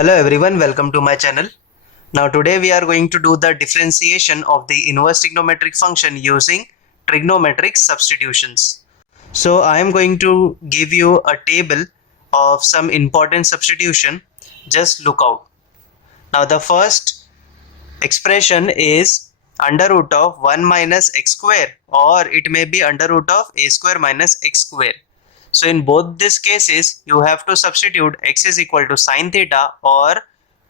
Hello everyone, welcome to my channel. Now today we are going to do the differentiation of the inverse trigonometric function using trigonometric substitutions. So I am going to give you a table of some important substitution. Just look out. Now the first expression is under root of 1 minus x square, or it may be under root of a square minus x square. So in both these cases, you have to substitute x is equal to sine theta or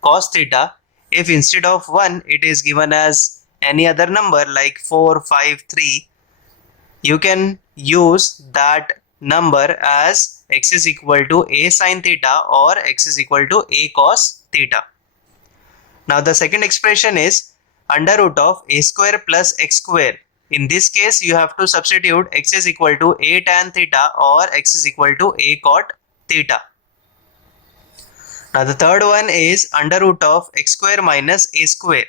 cos theta. If instead of 1, it is given as any other number like 4, 5, 3, you can use that number as x is equal to a sine theta or x is equal to a cos theta. Now the second expression is under root of a square plus x square. In this case, you have to substitute x is equal to a tan theta or x is equal to a cot theta. Now the third one is under root of x square minus a square.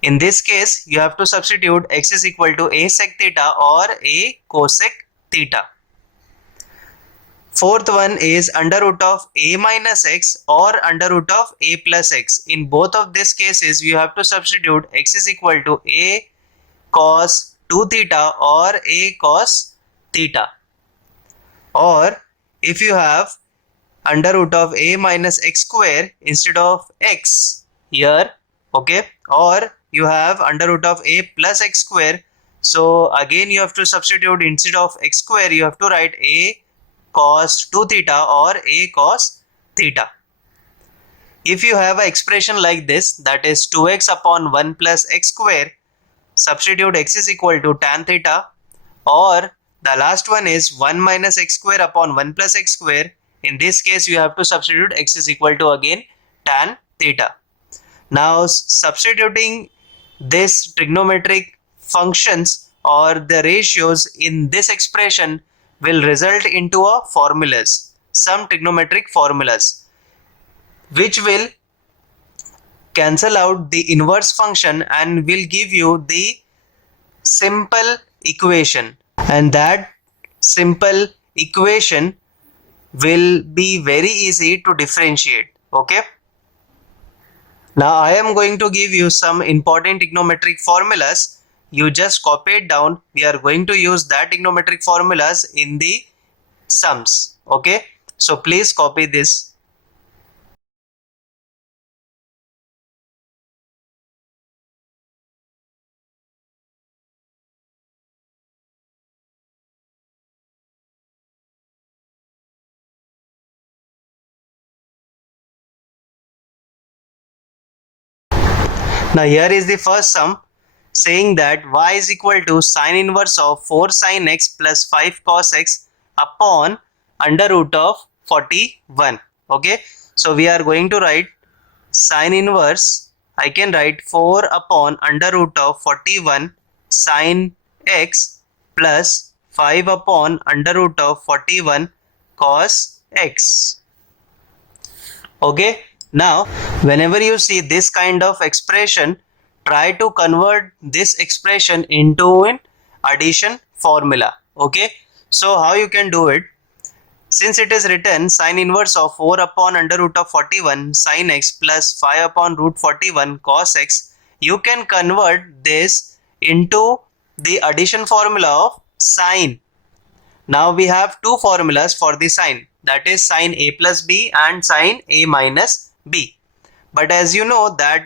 In this case, you have to substitute x is equal to a sec theta or a cosec theta. Fourth one is under root of a minus x or under root of a plus x. In both of these cases, you have to substitute x is equal to a cos 2 theta or a cos theta. Or if you have under root of a minus x square instead of x here, okay, or you have under root of a plus x square, so again you have to substitute instead of x square, you have to write a cos 2 theta or a cos theta. If you have an expression like this, that is 2x upon 1 plus x square, substitute x is equal to tan theta, or the last one is 1 minus x square upon 1 plus x square. In this case, you have to substitute x is equal to again tan theta. Now substituting this trigonometric functions or the ratios in this expression will result into a formulas, some trigonometric formulas, which will cancel out the inverse function and will give you the simple equation, and that simple equation will be very easy to differentiate. Okay, now I am going to give you some important trigonometric formulas. You just copy it down. We are going to use that trigonometric formulas in the sums. Okay, so please copy this. Now here is the first sum, saying that y is equal to sine inverse of 4 sin x plus 5 cos x upon under root of 41. Okay, so we are going to write sine inverse. I can write 4 upon under root of 41 sin x plus 5 upon under root of 41 cos x. Okay, now whenever you see this kind of expression, try to convert this expression into an addition formula. Okay, so how you can do it? Since it is written sine inverse of 4 upon under root of 41 sin x plus 5 upon root 41 cos x, you can convert this into the addition formula of sine. Now we have two formulas for the sine, that is sine a plus b and sine a minus b. But as you know that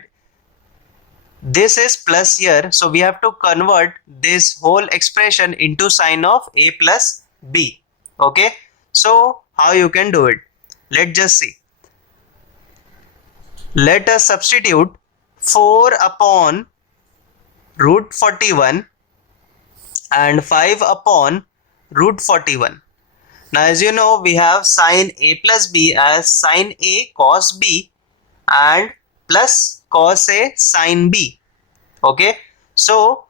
this is plus here, so we have to convert this whole expression into sine of a plus b. Okay, so how you can do it? Let's just see. Let us substitute 4 upon root 41 and 5 upon root 41. Now as you know, we have sine a plus b as sine a cos b and plus cos a sin b. Okay, so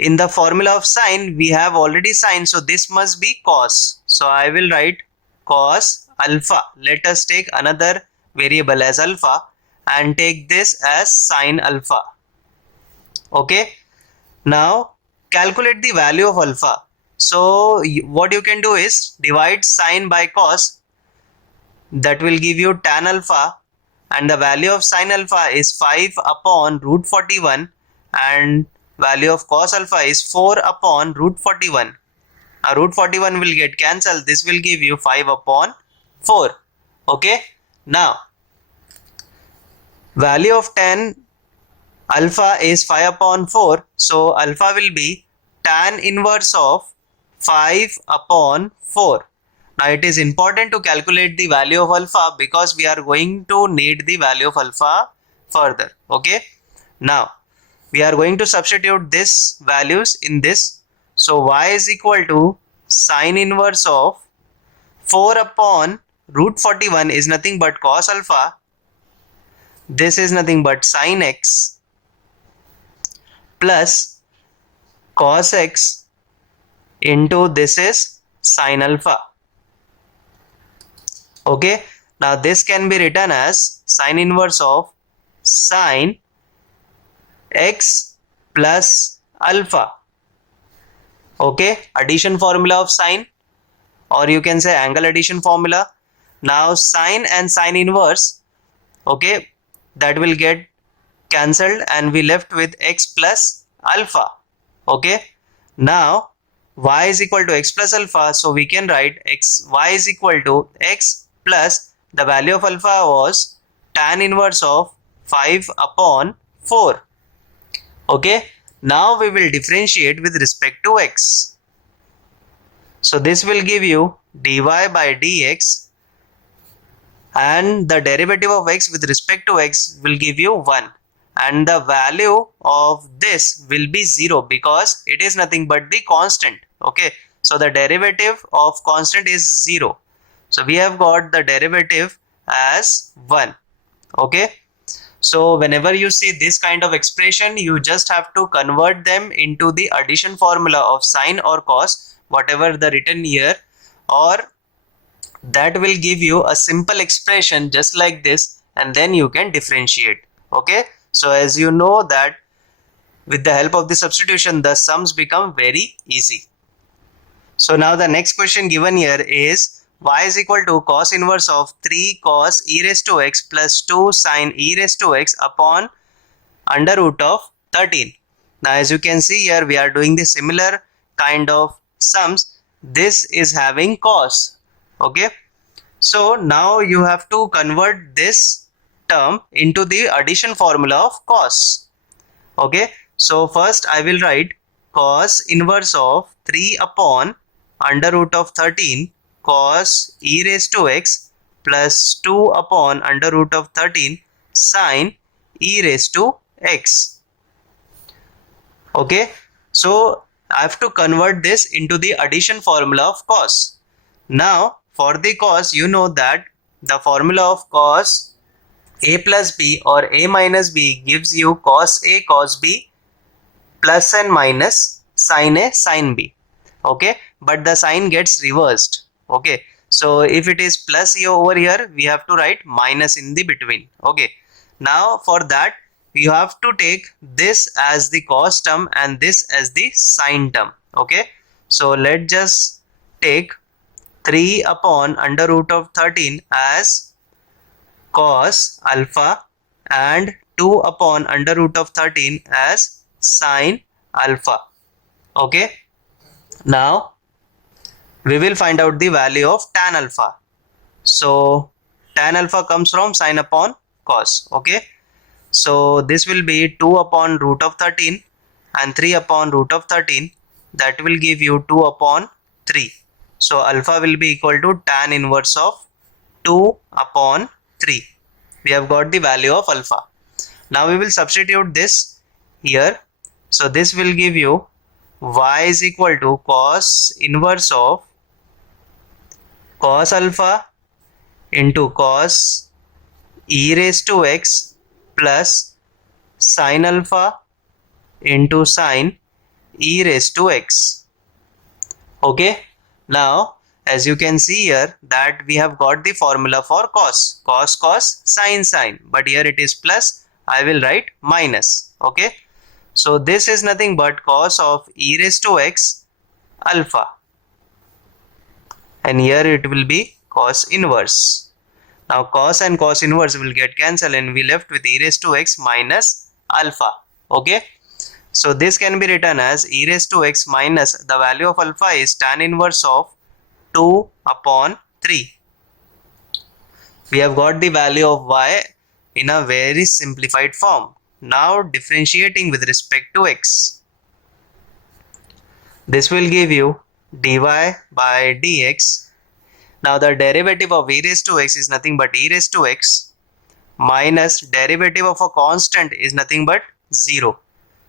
in the formula of sine we have already sine, so this must be cos. So I will write cos alpha. Let us take another variable as alpha and take this as sine alpha. Okay, now calculate the value of alpha. So what you can do is divide sine by cos, that will give you tan alpha and the value of sin alpha is 5 upon root 41 and value of cos alpha is 4 upon root 41. Now root 41 will get cancelled. This will give you 5 upon 4. Okay. Now value of tan alpha is 5 upon 4. So alpha will be tan inverse of 5 upon 4. Now it is important to calculate the value of alpha because we are going to need the value of alpha further. Okay. Now we are going to substitute this values in this. So y is equal to sin inverse of 4 upon root 41 is nothing but cos alpha. This is nothing but sin x plus cos x into this is sin alpha. Okay. Now this can be written as sin inverse of sin x plus alpha. Okay, addition formula of sine, or you can say angle addition formula. Now sine and sine inverse, okay, that will get cancelled and we left with x plus alpha. Okay, now y is equal to x plus alpha, so we can write y is equal to x plus the value of alpha was tan inverse of 5 upon 4. Okay, now we will differentiate with respect to x. So this will give you dy by dx, and the derivative of x with respect to x will give you 1, and the value of this will be 0 because it is nothing but the constant. Okay, so the derivative of constant is 0. So we have got the derivative as 1. Okay. So whenever you see this kind of expression, you just have to convert them into the addition formula of sine or cos, whatever the written here, or that will give you a simple expression just like this, and then you can differentiate. Okay. So as you know that with the help of the substitution, the sums become very easy. So now the next question given here is y is equal to cos inverse of 3 cos e raised to x plus 2 sin e raised to x upon under root of 13. Now as you can see here, we are doing the similar kind of sums. This is having cos. Okay. So now you have to convert this term into the addition formula of cos. Okay. So first I will write cos inverse of 3 upon under root of 13 cos e raised to x plus 2 upon under root of 13 sin e raised to x. Okay, so I have to convert this into the addition formula of cos. Now for the cos, you know that the formula of cos a plus b or a minus b gives you cos a cos b plus and minus sin a sin b. Okay, but the sign gets reversed. Okay, so if it is plus here over here, we have to write minus in the between. Okay, now for that you have to take this as the cos term and this as the sin term. Okay, so let's just take 3 upon under root of 13 as cos alpha and 2 upon under root of 13 as sin alpha. Okay, now we will find out the value of tan alpha. So tan alpha comes from sin upon cos. Okay, so this will be 2 upon root of 13 and 3 upon root of 13. That will give you 2 upon 3. So alpha will be equal to tan inverse of 2 upon 3. We have got the value of alpha. Now we will substitute this here. So this will give you y is equal to cos inverse of cos alpha into cos e raised to x plus sin alpha into sin e raised to x. Okay, now as you can see here that we have got the formula for cos, sin, but here it is plus, I will write minus. Okay, so this is nothing but cos of e raised to x alpha, and here it will be cos inverse. Now cos and cos inverse will get cancelled and we left with e raised to x minus alpha. Okay, so this can be written as e raised to x minus the value of alpha is tan inverse of 2 upon 3. We have got the value of y in a very simplified form. Now differentiating with respect to x. This will give you dy by dx. Now the derivative of e raised to x is nothing but e raised to x minus derivative of a constant is nothing but 0.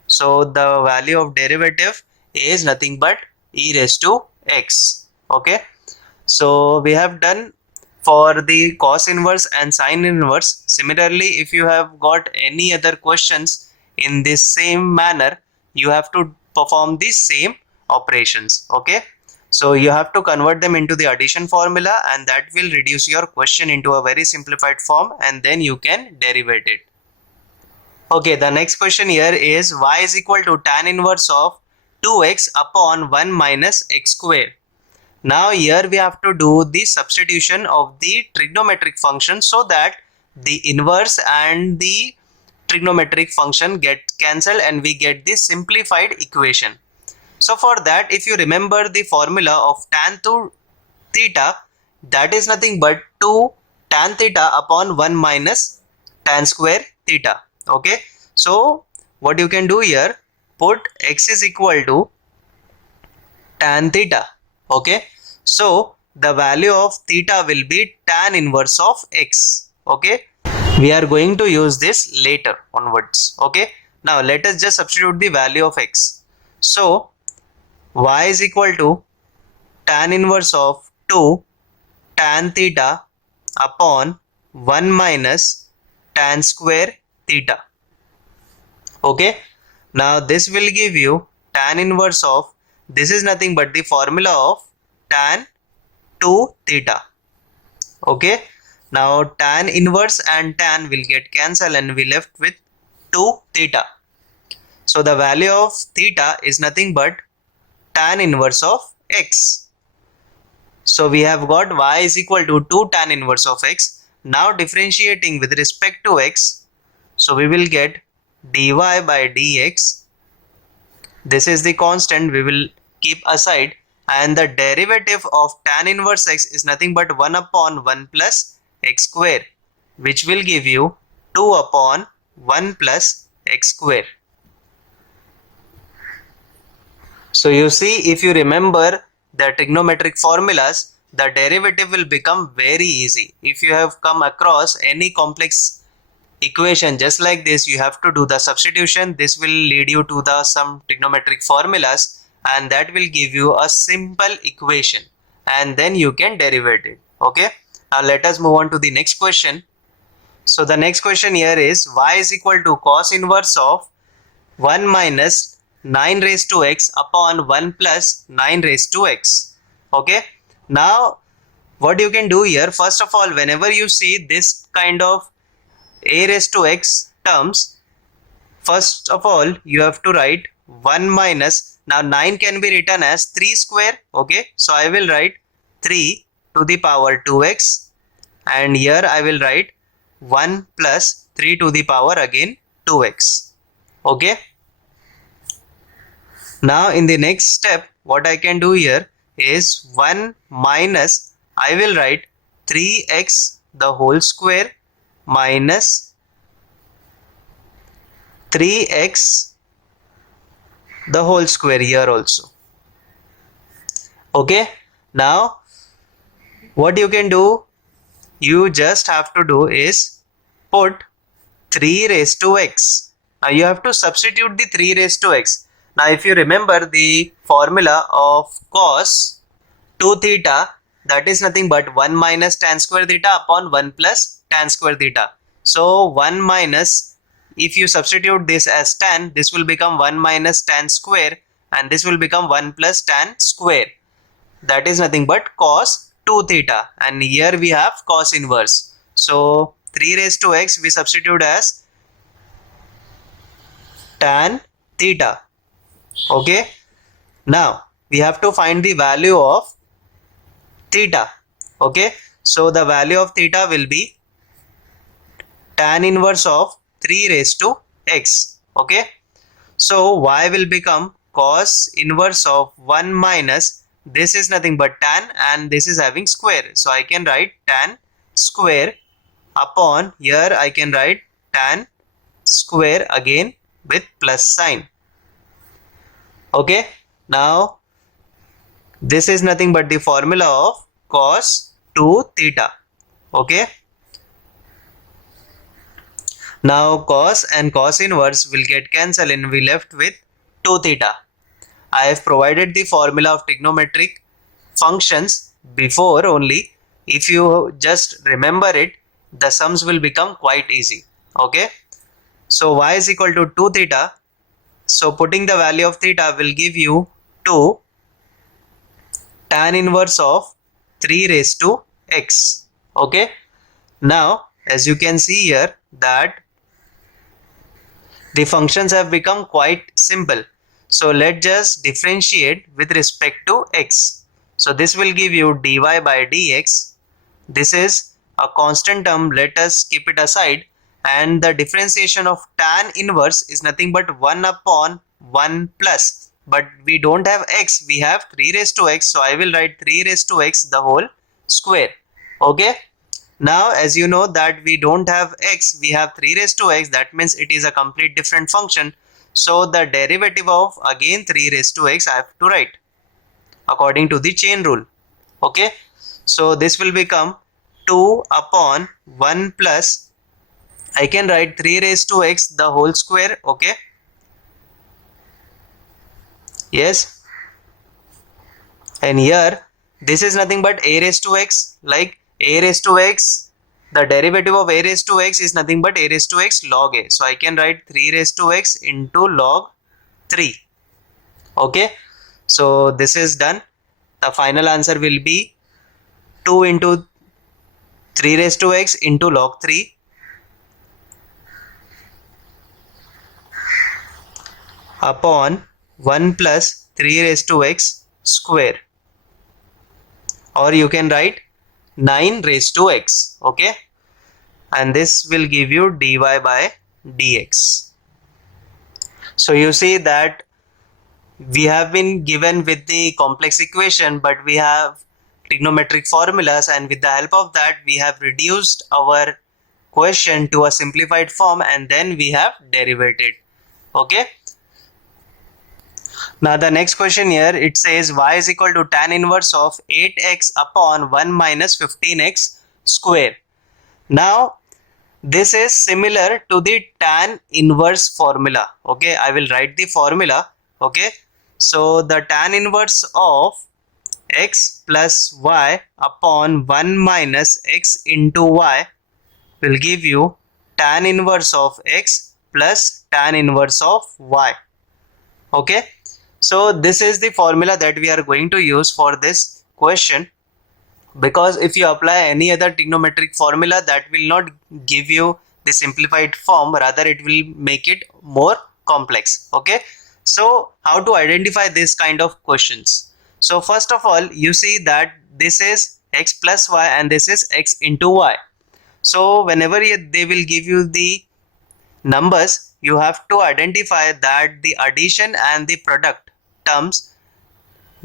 So the value of derivative is nothing but e raised to x. Okay, so we have done for the cos inverse and sine inverse. Similarly, if you have got any other questions in this same manner, you have to perform the same operations. Okay, so you have to convert them into the addition formula and that will reduce your question into a very simplified form and then you can derivate it. Okay, the next question here is y is equal to tan inverse of 2x upon 1 minus x square. Now here we have to do the substitution of the trigonometric function so that the inverse and the trigonometric function get cancelled and we get the simplified equation. So for that, if you remember the formula of tan to theta, that is nothing but 2 tan theta upon 1 minus tan square theta. Okay, so what you can do here, put x is equal to tan theta. Okay, so the value of theta will be tan inverse of x. Okay, we are going to use this later onwards. Okay, now let us just substitute the value of x. So y is equal to tan inverse of 2 tan theta upon 1 minus tan square theta. Okay, now this will give you tan inverse of, this is nothing but the formula of tan 2 theta. Okay, now tan inverse and tan will get cancelled and we left with 2 theta. So the value of theta is nothing but tan inverse of x. So we have got y is equal to 2 tan inverse of x. Now differentiating with respect to x, so we will get dy by dx. This is the constant we will keep aside, and the derivative of tan inverse x is nothing but 1 upon 1 plus x square, which will give you 2 upon 1 plus x square. So you see, if you remember the trigonometric formulas, the derivative will become very easy. If you have come across any complex equation just like this, you have to do the substitution. This will lead you to the some trigonometric formulas and that will give you a simple equation and then you can derivate it. Okay, now let us move on to the next question. So the next question here is y is equal to cos inverse of 1 minus 9 raised to x upon 1 plus 9 raised to x. Okay, now what you can do here, first of all, whenever you see this kind of a raised to x terms, first of all you have to write 1 minus, now 9 can be written as 3 square. Okay, so I will write 3 to the power 2x and here I will write 1 plus 3 to the power again 2x. Okay, now in the next step what I can do here is 1 minus, I will write 3x the whole square minus 3x the whole square here also. Okay, now what you can do, you just have to do is put 3 raised to x. Now you have to substitute the 3 raised to x. Now if you remember the formula of cos 2 theta, that is nothing but 1 minus tan square theta upon 1 plus tan square theta. So 1 minus, if you substitute this as tan, this will become 1 minus tan square and this will become 1 plus tan square. That is nothing but cos 2 theta and here we have cos inverse. So 3 raised to x we substitute as tan theta. Okay, now we have to find the value of theta. Okay, So the value of theta will be tan inverse of 3 raised to x. Okay. So y will become cos inverse of 1 minus, this is nothing but tan and this is having square. So I can write tan square upon, here I can write tan square again with plus sign. Okay. Now this is nothing but the formula of cos 2 theta. Okay. Now cos and cos inverse will get cancelled and we left with 2 theta. I have provided the formula of trigonometric functions before only. If you just remember it, the sums will become quite easy. Okay. So y is equal to 2 theta. So putting the value of theta will give you 2 tan inverse of 3 raised to x. Okay. Now as you can see here that the functions have become quite simple. So let's just differentiate with respect to x. So this will give you dy by dx. This is a constant term, let us keep it aside, and the differentiation of tan inverse is nothing but 1 upon 1 plus, but we don't have x, we have 3 raised to x, so I will write 3 raised to x the whole square. Okay. Now as you know that we don't have x, we have 3 raised to x, that means it is a complete different function. So the derivative of again 3 raised to x I have to write according to the chain rule. Okay. So this will become 2 upon 1 plus, I can write 3 raised to x the whole square. Okay. Yes. And here this is nothing but a raised to x, like a raised to x, the derivative of a raised to x is nothing but a raised to x log a. So I can write 3 raised to x into log 3. Okay. So this is done. The final answer will be 2 into 3 raised to x into log 3 upon 1 plus 3 raised to x square, or you can write 9 raised to x. Okay. And this will give you dy by dx. So you see that we have been given with the complex equation, but we have trigonometric formulas, and with the help of that we have reduced our question to a simplified form and then we have derived it. Okay. Now the next question here, it says y is equal to tan inverse of 8x upon 1 minus 15x square. Now this is similar to the tan inverse formula. Okay, I will write the formula. Okay, so the tan inverse of x plus y upon 1 minus x into y will give you tan inverse of x plus tan inverse of y. Okay, so this is the formula that we are going to use for this question, because if you apply any other trigonometric formula, that will not give you the simplified form, rather it will make it more complex. Okay, so how to identify this kind of questions? So first of all, you see that this is x plus y and this is x into y. So whenever they will give you the numbers, you have to identify that the addition and the product terms,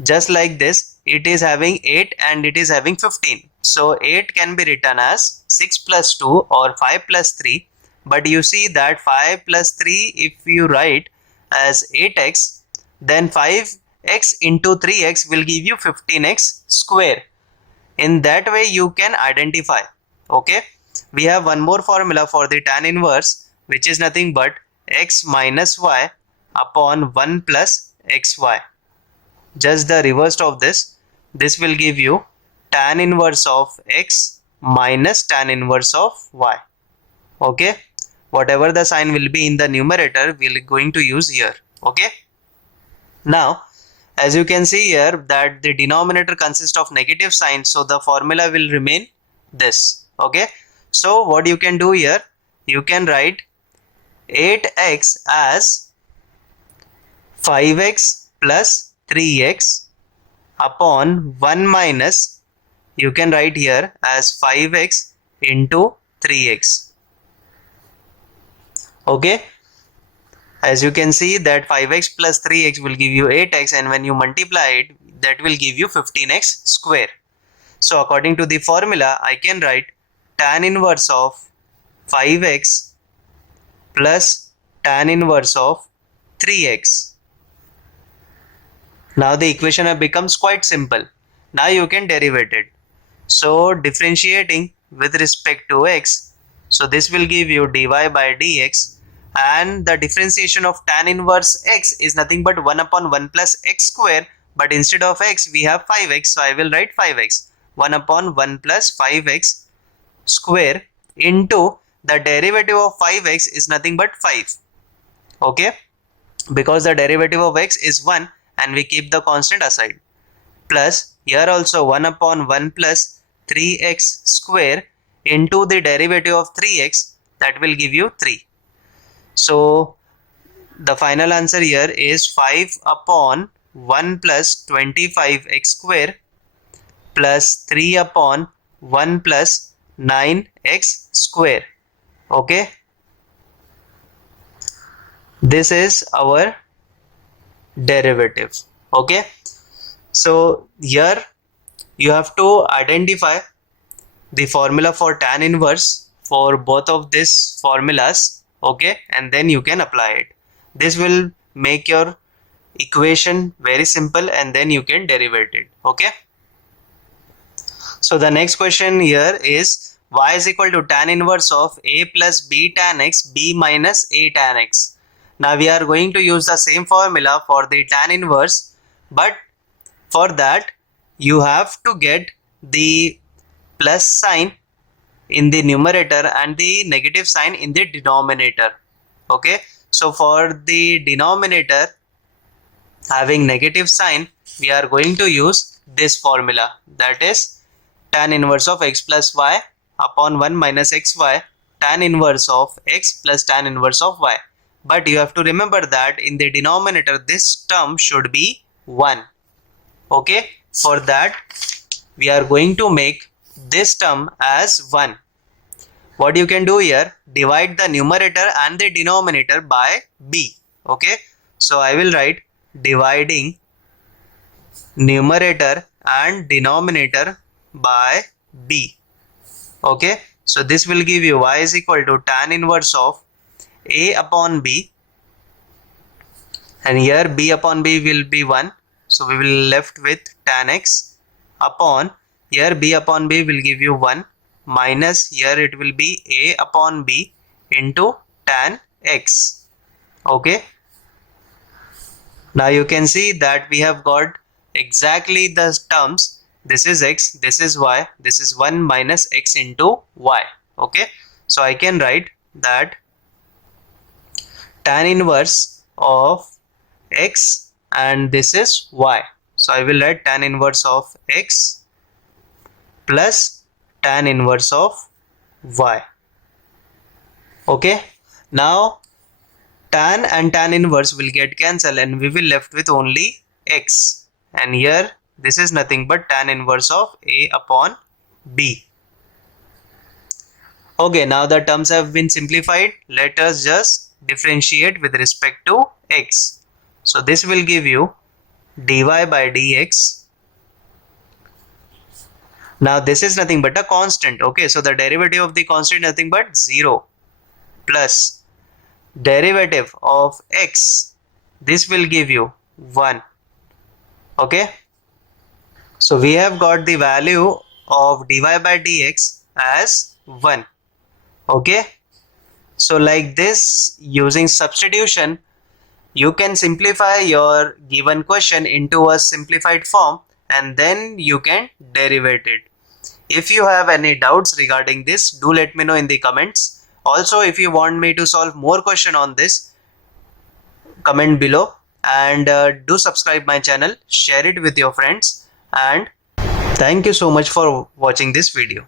just like this, it is having 8 and it is having 15. So 8 can be written as 6 plus 2 or 5 plus 3. But you see that 5 plus 3, if you write as 8x, then 5x into 3x will give you 15x square. In that way you can identify. Okay. We have one more formula for the tan inverse, which is nothing but x minus y upon 1 plus xy. Just the reverse of this. This will give you tan inverse of x minus tan inverse of y. Okay. Whatever the sign will be in the numerator, we are going to use here. Okay. Now, as you can see here that the denominator consists of negative sign, so the formula will remain this. Okay. So what you can do here, you can write 8x as 5x plus 3x upon 1 minus, you can write here as 5x into 3x. Okay, as you can see that 5x plus 3x will give you 8x, and when you multiply it, that will give you 15x square. So according to the formula, I can write tan inverse of 5x plus tan inverse of 3x. Now the equation becomes quite simple. Now you can derivate it. So differentiating with respect to x, so this will give you dy by dx, and the differentiation of tan inverse x is nothing but 1 upon 1 plus x square, but instead of x we have 5x, so I will write 5x, 1 upon 1 plus 5x square into the derivative of 5x is nothing but 5. Okay, because the derivative of x is 1 and we keep the constant aside, plus here also 1 upon 1 plus 3x square into the derivative of 3x, that will give you 3. So the final answer here is 5 upon 1 plus 25x square plus 3 upon 1 plus 9x square. Okay, this is our derivative. Okay, so here you have to identify the formula for tan inverse for both of these formulas. Okay, and then you can apply it. This will make your equation very simple, and then you can derivate it. Okay, so the next question here is y is equal to tan inverse of a plus b tan x b minus a tan x. Now we are going to use the same formula for the tan inverse, but for that you have to get the plus sign in the numerator and the negative sign in the denominator. Okay, so for the denominator having negative sign, we are going to use this formula, that is tan inverse of x plus y upon 1 minus xy, tan inverse of x plus tan inverse of y. But you have to remember that in the denominator this term should be 1. Okay, for that we are going to make this term as 1. What you can do here, divide the numerator and the denominator by b. Okay, so I will write dividing numerator and denominator by b. Okay, so this will give you y is equal to tan inverse of a upon b, and here b upon b will be 1, so we will left with tan x upon, here b upon b will give you 1, minus here it will be a upon b into tan x. Okay, now you can see that we have got exactly the terms. This is x, this is y, this is 1 minus x into y. Okay, so I can write that tan inverse of x and this is y. So I will write tan inverse of x plus tan inverse of y. Okay, now tan and tan inverse will get cancelled and we will left with only x, and here this is nothing but tan inverse of a upon b. Okay, now the terms have been simplified. Let us just differentiate with respect to x. So this will give you dy by dx. Now this is nothing but a constant. Okay, so the derivative of the constant is nothing but 0 plus derivative of x. This will give you 1. Okay, so we have got the value of dy by dx as 1. Okay, so like this, using substitution, you can simplify your given question into a simplified form and then you can derivate it. If you have any doubts regarding this, do let me know in the comments. Also, if you want me to solve more question on this, comment below, and do subscribe my channel, share it with your friends, and thank you so much for watching this video.